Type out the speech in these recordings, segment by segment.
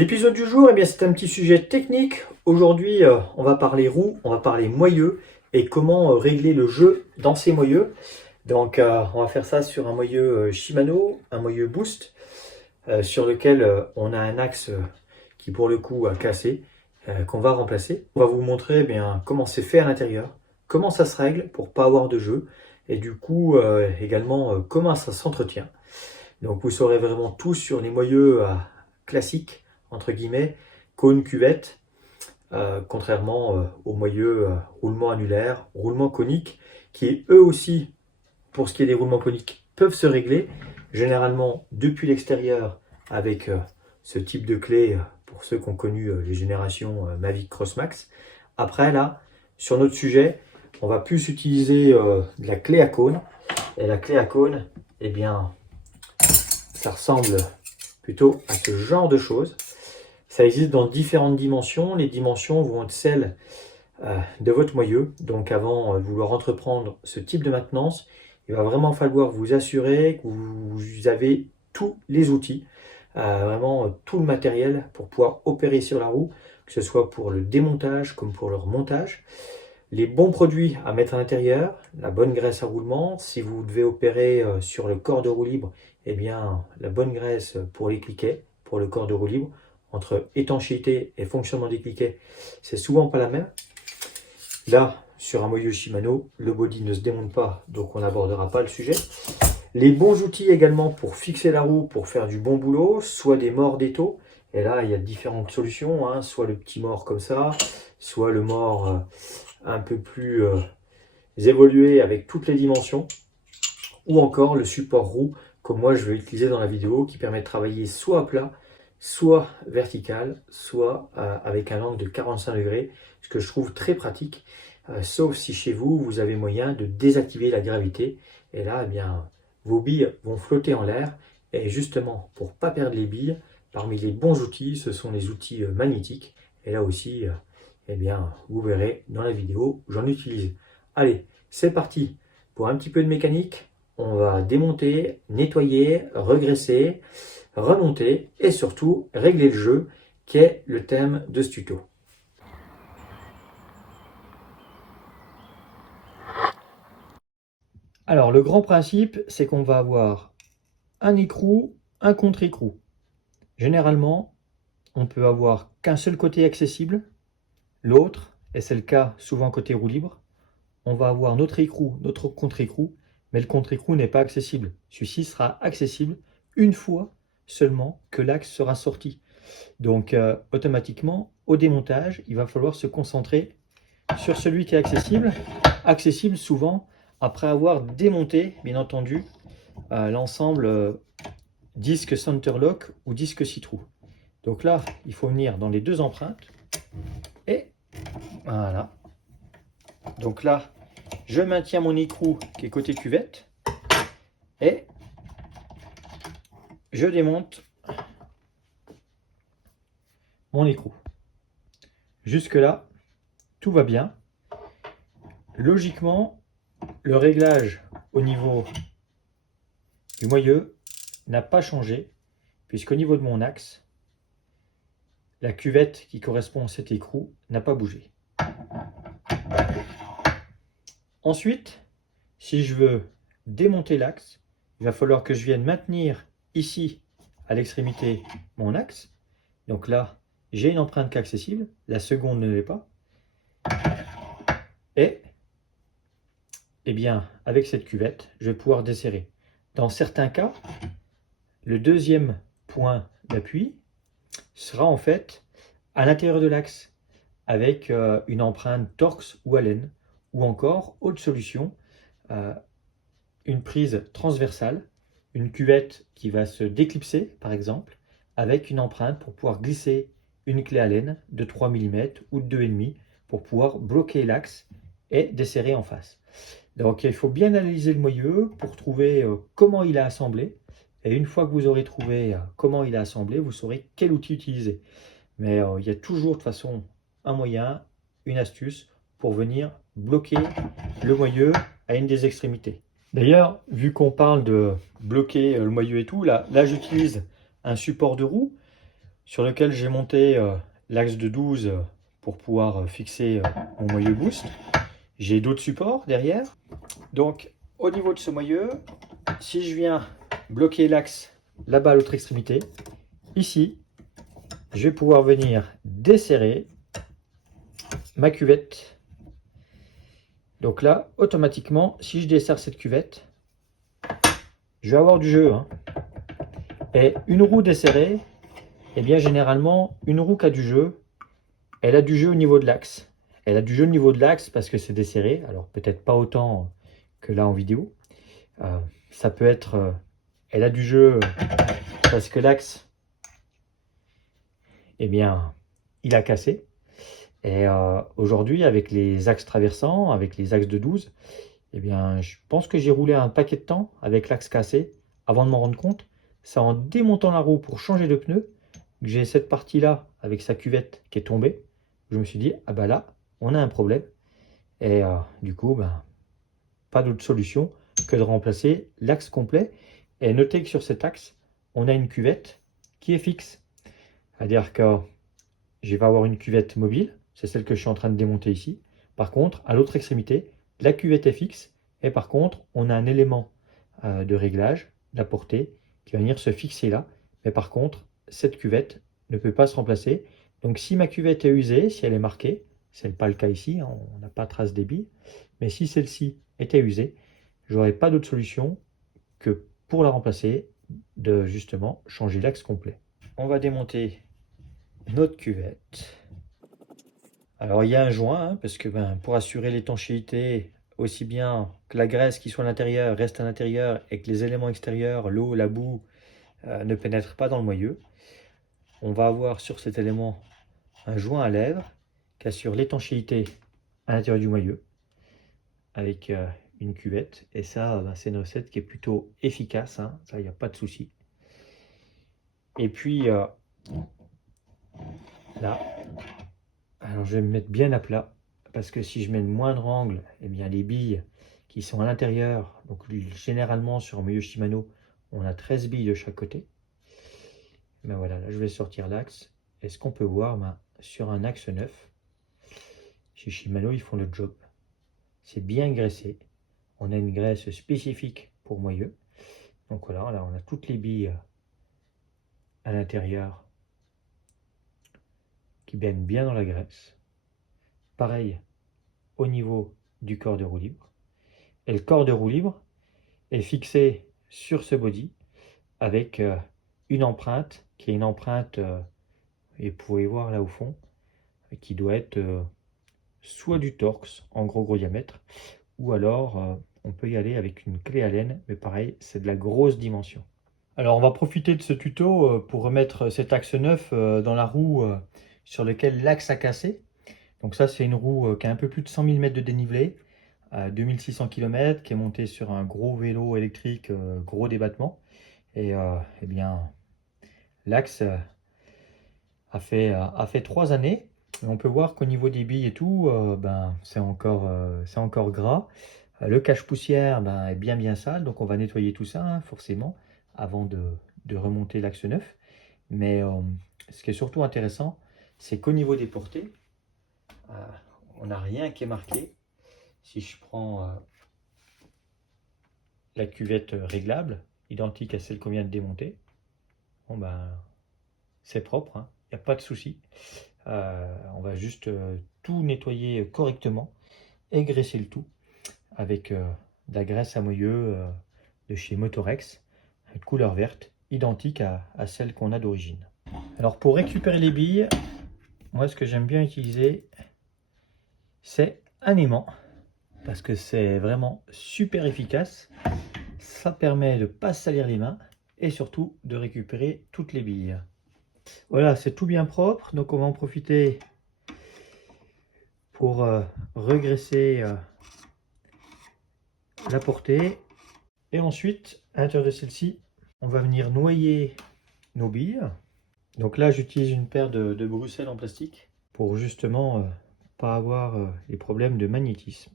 L'épisode du jour, c'est un petit sujet technique. Aujourd'hui, on va parler roues, on va parler moyeux et comment régler le jeu dans ces moyeux. Donc, on va faire ça sur un moyeu Shimano, un moyeu Boost, sur lequel on a un axe qui pour le coup a cassé, qu'on va remplacer. On va vous montrer comment c'est fait à l'intérieur, comment ça se règle pour pas avoir de jeu, et du coup également comment ça s'entretient. Donc vous saurez vraiment tout sur les moyeux classiques, entre guillemets, cône cuvette, contrairement aux moyeux roulement annulaire, roulement conique, qui eux aussi, pour ce qui est des roulements coniques, peuvent se régler, généralement depuis l'extérieur avec ce type de clé pour ceux qui ont connu les générations Mavic Crossmax. Après là, sur notre sujet, on va plus utiliser de la clé à cône, et la clé à cône, ça ressemble plutôt à ce genre de choses. Ça existe dans différentes dimensions. Les dimensions vont être celles de votre moyeu. Donc avant de vouloir entreprendre ce type de maintenance, il va vraiment falloir vous assurer que vous avez tous les outils, vraiment tout le matériel pour pouvoir opérer sur la roue, que ce soit pour le démontage comme pour le remontage. Les bons produits à mettre à l'intérieur, la bonne graisse à roulement. Si vous devez opérer sur le corps de roue libre, la bonne graisse pour les cliquets, pour le corps de roue libre. Entre étanchéité et fonctionnement des cliquets, c'est souvent pas la même. Là, sur un moyeu Shimano, le body ne se démonte pas, donc on n'abordera pas le sujet. Les bons outils également pour fixer la roue, pour faire du bon boulot, soit des morts d'étau. Et là, il y a différentes solutions, soit le petit mort comme ça, soit le mort un peu plus évolué avec toutes les dimensions, ou encore le support roue, comme moi je vais utiliser dans la vidéo, qui permet de travailler soit à plat, soit vertical, soit avec un angle de 45 degrés, ce que je trouve très pratique, sauf si chez vous, vous avez moyen de désactiver la gravité, et là, vos billes vont flotter en l'air, et justement, pour ne pas perdre les billes, parmi les bons outils, ce sont les outils magnétiques, et là aussi, vous verrez dans la vidéo, j'en utilise. Allez, c'est parti pour un petit peu de mécanique. On va démonter, nettoyer, regresser, remonter et surtout régler le jeu, qui est le thème de ce tuto. Alors le grand principe, c'est qu'on va avoir un écrou, un contre-écrou. Généralement, on peut avoir qu'un seul côté accessible, l'autre, et c'est le cas souvent côté roue libre, on va avoir notre écrou, notre contre-écrou, mais le contre-écrou n'est pas accessible. Celui-ci sera accessible une fois seulement que l'axe sera sorti. Donc automatiquement, au démontage, il va falloir se concentrer sur celui qui est accessible. Accessible souvent après avoir démonté, bien entendu, l'ensemble disque Centerlock ou disque Citrou. Donc là, il faut venir dans les deux empreintes. Et voilà. Donc là, je maintiens mon écrou qui est côté cuvette. Et je démonte mon écrou. Jusque là, tout va bien. Logiquement, le réglage au niveau du moyeu n'a pas changé, puisqu'au niveau de mon axe, la cuvette qui correspond à cet écrou n'a pas bougé. Ensuite, si je veux démonter l'axe, il va falloir que je vienne maintenir ici, à l'extrémité, mon axe. Donc là, j'ai une empreinte accessible, la seconde ne l'est pas. Et, avec cette cuvette, je vais pouvoir desserrer. Dans certains cas, le deuxième point d'appui sera en fait à l'intérieur de l'axe, avec une empreinte Torx ou Allen, ou encore, autre solution, une prise transversale, une cuvette qui va se déclipser par exemple, avec une empreinte pour pouvoir glisser une clé Allen de 3 mm ou de 2,5 pour pouvoir bloquer l'axe et desserrer en face. Donc il faut bien analyser le moyeu pour trouver comment il est assemblé, et une fois que vous aurez trouvé comment il est assemblé, vous saurez quel outil utiliser. Mais il y a toujours de toute façon un moyen, une astuce pour venir bloquer le moyeu à une des extrémités. D'ailleurs, vu qu'on parle de bloquer le moyeu et tout, là j'utilise un support de roue sur lequel j'ai monté l'axe de 12 pour pouvoir fixer mon moyeu boost. J'ai d'autres supports derrière. Donc au niveau de ce moyeu, si je viens bloquer l'axe là-bas à l'autre extrémité, ici, je vais pouvoir venir desserrer ma cuvette. Donc là, automatiquement, si je desserre cette cuvette, je vais avoir du jeu. Et une roue desserrée, eh bien généralement, une roue qui a du jeu, elle a du jeu au niveau de l'axe. Elle a du jeu au niveau de l'axe parce que c'est desserré. Alors peut-être pas autant que là en vidéo. Ça peut être... elle a du jeu parce que l'axe, eh bien, il a cassé. Et aujourd'hui, avec les axes traversants, avec les axes de 12, eh bien, je pense que j'ai roulé un paquet de temps avec l'axe cassé avant de m'en rendre compte. C'est en démontant la roue pour changer de pneu que j'ai cette partie-là avec sa cuvette qui est tombée. Je me suis dit, ah bah là, on a un problème. Et du coup, ben, pas d'autre solution que de remplacer l'axe complet. Et notez que sur cet axe, on a une cuvette qui est fixe. C'est-à-dire que je vais avoir une cuvette mobile, c'est celle que je suis en train de démonter ici. Par contre, à l'autre extrémité, la cuvette est fixe. Et par contre, on a un élément de réglage, la portée, qui va venir se fixer là. Mais par contre, cette cuvette ne peut pas se remplacer. Donc si ma cuvette est usée, si elle est marquée, ce n'est pas le cas ici, on n'a pas trace des billes, mais si celle-ci était usée, je n'aurais pas d'autre solution que pour la remplacer, de justement changer l'axe complet. On va démonter notre cuvette. Alors il y a un joint, parce que pour assurer l'étanchéité, aussi bien que la graisse qui soit à l'intérieur reste à l'intérieur et que les éléments extérieurs, l'eau, la boue, ne pénètrent pas dans le moyeu, on va avoir sur cet élément un joint à lèvres qui assure l'étanchéité à l'intérieur du moyeu avec une cuvette. Et ça, c'est une recette qui est plutôt efficace, ça il n'y a pas de souci. Et puis là, alors je vais me mettre bien à plat parce que si je mets le moindre angle, eh bien les billes qui sont à l'intérieur, donc généralement sur un moyeu Shimano, on a 13 billes de chaque côté. Ben voilà, là je vais sortir l'axe. Et ce qu'on peut voir, sur un axe neuf, chez Shimano, ils font le job. C'est bien graissé. On a une graisse spécifique pour moyeu. Donc voilà, là on a toutes les billes à l'intérieur qui baignent bien dans la graisse. Pareil au niveau du corps de roue libre. Et le corps de roue libre est fixé sur ce body avec une empreinte qui est une empreinte, et vous pouvez voir là au fond, qui doit être soit du Torx en gros diamètre, ou alors on peut y aller avec une clé Allen, mais pareil, c'est de la grosse dimension. Alors on va profiter de ce tuto pour remettre cet axe neuf dans la roue sur laquelle l'axe a cassé. Donc ça c'est une roue qui a un peu plus de 100 mm de dénivelé, 2600 km, qui est montée sur un gros vélo électrique, gros débattement. Et eh bien l'axe a fait 3 années. Et on peut voir qu'au niveau des billes et tout, c'est encore gras. Le cache-poussière est bien sale, donc on va nettoyer tout ça, forcément, avant de remonter l'axe neuf. Mais ce qui est surtout intéressant, c'est qu'au niveau des portées, on n'a rien qui est marqué. Si je prends la cuvette réglable, identique à celle qu'on vient de démonter, bon c'est propre, il n'y a pas de souci. On va juste tout nettoyer correctement et graisser le tout avec de la graisse à moyeu de chez Motorex, de couleur verte, identique à celle qu'on a d'origine. Alors pour récupérer les billes, moi ce que j'aime bien utiliser, c'est un aimant, parce que c'est vraiment super efficace. Ça permet de ne pas salir les mains et surtout de récupérer toutes les billes. Voilà, c'est tout bien propre, donc on va en profiter pour regraisser la portée. Et ensuite, à l'intérieur de celle-ci, on va venir noyer nos billes. Donc là, j'utilise une paire de Bruxelles en plastique pour justement pas avoir les problèmes de magnétisme.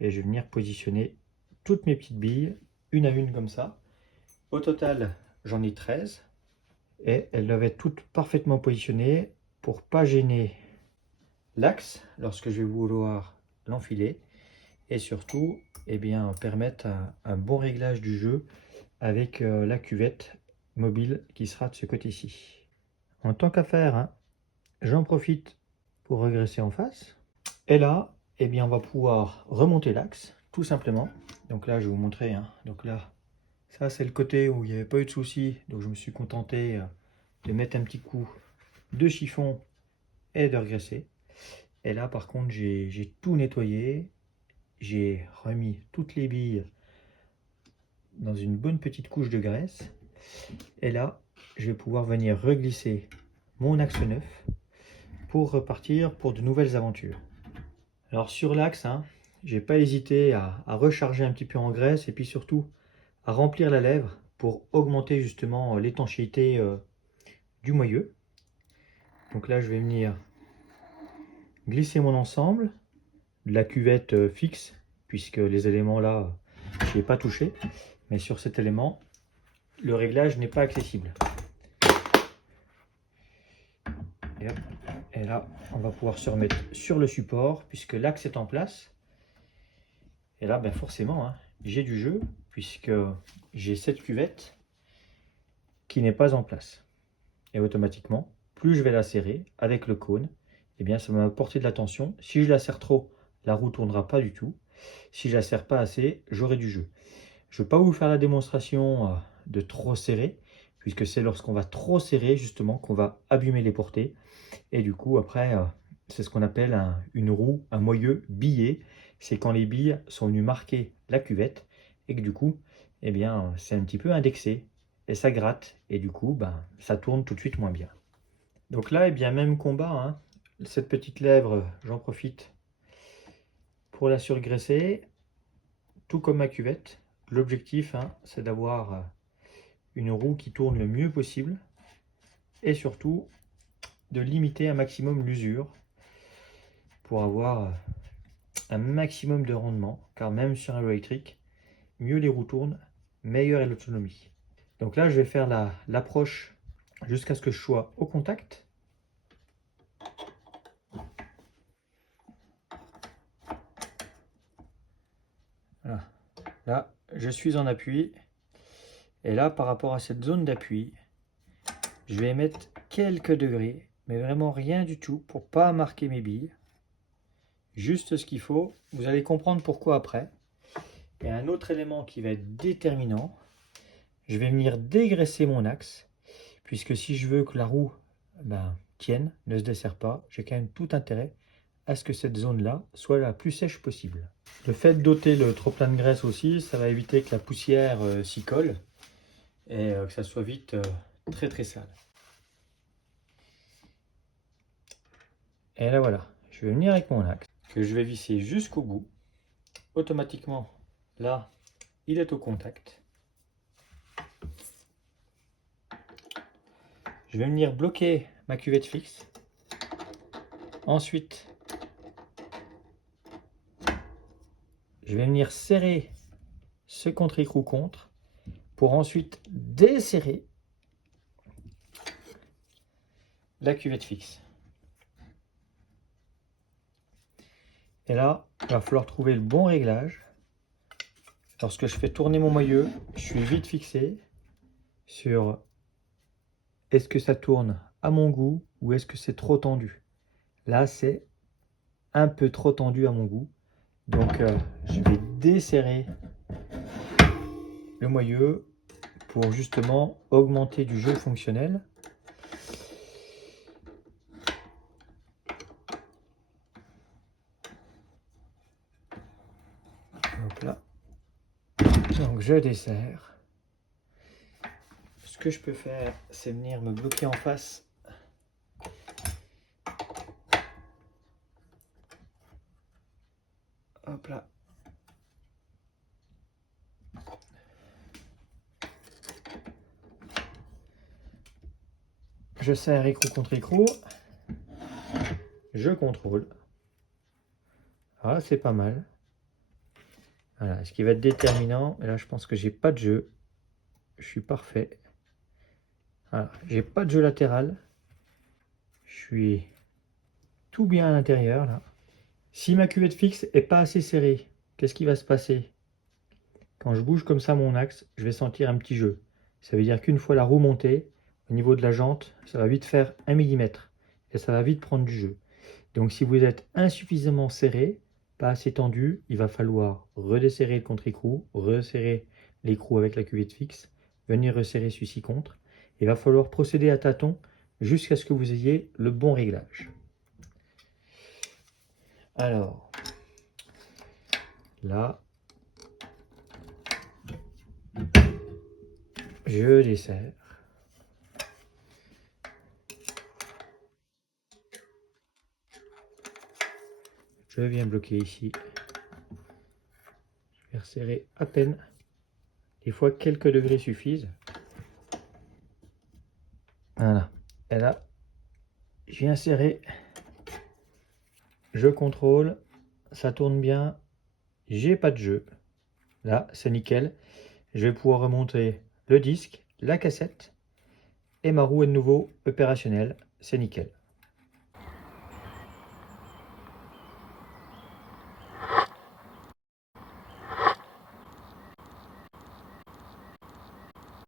Et je vais venir positionner toutes mes petites billes, une à une comme ça. Au total, j'en ai 13. Et elles doivent être toutes parfaitement positionnées pour pas gêner l'axe lorsque je vais vouloir l'enfiler. Et surtout, eh bien, permettre un bon réglage du jeu avec la cuvette mobile qui sera de ce côté-ci. En tant qu'à faire, hein, j'en profite pour regresser en face. Et là, eh bien, on va pouvoir remonter l'axe, tout simplement. Donc là, je vais vous montrer. Hein. Donc là, ça, c'est le côté où il n'y avait pas eu de souci. Donc je me suis contenté de mettre un petit coup de chiffon et de regresser. Et là, par contre, j'ai tout nettoyé. J'ai remis toutes les billes dans une bonne petite couche de graisse. Et là, je vais pouvoir venir reglisser mon axe neuf pour repartir pour de nouvelles aventures. Alors sur l'axe, hein, j'ai pas hésité à recharger un petit peu en graisse et puis surtout à remplir la lèvre pour augmenter justement l'étanchéité du moyeu. Donc là, je vais venir glisser mon ensemble de la cuvette fixe, puisque les éléments là, je n'ai pas touché, mais sur cet élément, le réglage n'est pas accessible. Et, hop, et là, on va pouvoir se remettre sur le support, puisque l'axe est en place. Et là, ben forcément, hein, j'ai du jeu, puisque j'ai cette cuvette qui n'est pas en place. Et automatiquement, plus je vais la serrer avec le cône, eh bien ça va m'apporter de la tension. Si je la serre trop, la roue ne tournera pas du tout. Si je la serre pas assez, j'aurai du jeu. Je ne vais pas vous faire la démonstration de trop serrer, puisque c'est lorsqu'on va trop serrer justement qu'on va abîmer les portées. Et du coup, après, c'est ce qu'on appelle une roue, un moyeu billé. C'est quand les billes sont venues marquer la cuvette et que du coup, eh bien, c'est un petit peu indexé et ça gratte. Et du coup, ben, ça tourne tout de suite moins bien. Donc là, eh bien, même combat. Hein. Cette petite lèvre, j'en profite pour la surgraisser, tout comme ma cuvette. L'objectif, hein, c'est d'avoir une roue qui tourne le mieux possible et surtout de limiter un maximum l'usure pour avoir un maximum de rendement, car même sur un vélo électrique, mieux les roues tournent, meilleure est l'autonomie. Donc là, je vais faire l'approche jusqu'à ce que je sois au contact. Voilà. Là, je suis en appui. Et là, par rapport à cette zone d'appui, je vais mettre quelques degrés, mais vraiment rien du tout pour pas marquer mes billes. Juste ce qu'il faut. Vous allez comprendre pourquoi après. Et un autre élément qui va être déterminant, je vais venir dégraisser mon axe, puisque si je veux que la roue tienne, ne se desserre pas, j'ai quand même tout intérêt à ce que cette zone-là soit la plus sèche possible. Le fait d'ôter le trop plein de graisse aussi, ça va éviter que la poussière s'y colle et que ça soit vite très très sale. Et là voilà, je vais venir avec mon axe, que je vais visser jusqu'au bout. Automatiquement, là, il est au contact. Je vais venir bloquer ma cuvette fixe. Ensuite, je vais venir serrer ce contre-écrou contre pour ensuite desserrer la cuvette fixe. Et là, il va falloir trouver le bon réglage. Lorsque je fais tourner mon moyeu, je suis vite fixé sur est-ce que ça tourne à mon goût ou est-ce que c'est trop tendu. Là, c'est un peu trop tendu à mon goût. Donc, je vais desserrer le moyeu pour justement augmenter du jeu fonctionnel. Hop là. Donc je desserre. Ce que je peux faire, c'est venir me bloquer en face. Hop là. Je serre écrou contre écrou. Je contrôle. Ah, c'est pas mal. Voilà, ce qui va être déterminant, et là je pense que j'ai pas de jeu. Je suis parfait. Voilà, j'ai pas de jeu latéral. Je suis tout bien à l'intérieur là. Si ma cuvette fixe est pas assez serrée, qu'est-ce qui va se passer? Quand je bouge comme ça mon axe, je vais sentir un petit jeu. Ça veut dire qu'une fois la roue montée, au niveau de la jante, ça va vite faire 1 mm. Et ça va vite prendre du jeu. Donc si vous êtes insuffisamment serré, pas assez tendu, il va falloir redesserrer le contre-écrou, resserrer l'écrou avec la cuvette fixe, venir resserrer celui-ci contre. Il va falloir procéder à tâtons jusqu'à ce que vous ayez le bon réglage. Alors, là, je desserre. Je viens bloquer ici. Je vais resserrer à peine. Des fois, quelques degrés suffisent. Voilà. Et là, je viens serrer. Je contrôle. Ça tourne bien. J'ai pas de jeu. Là, c'est nickel. Je vais pouvoir remonter le disque, la cassette. Et ma roue est de nouveau opérationnelle. C'est nickel.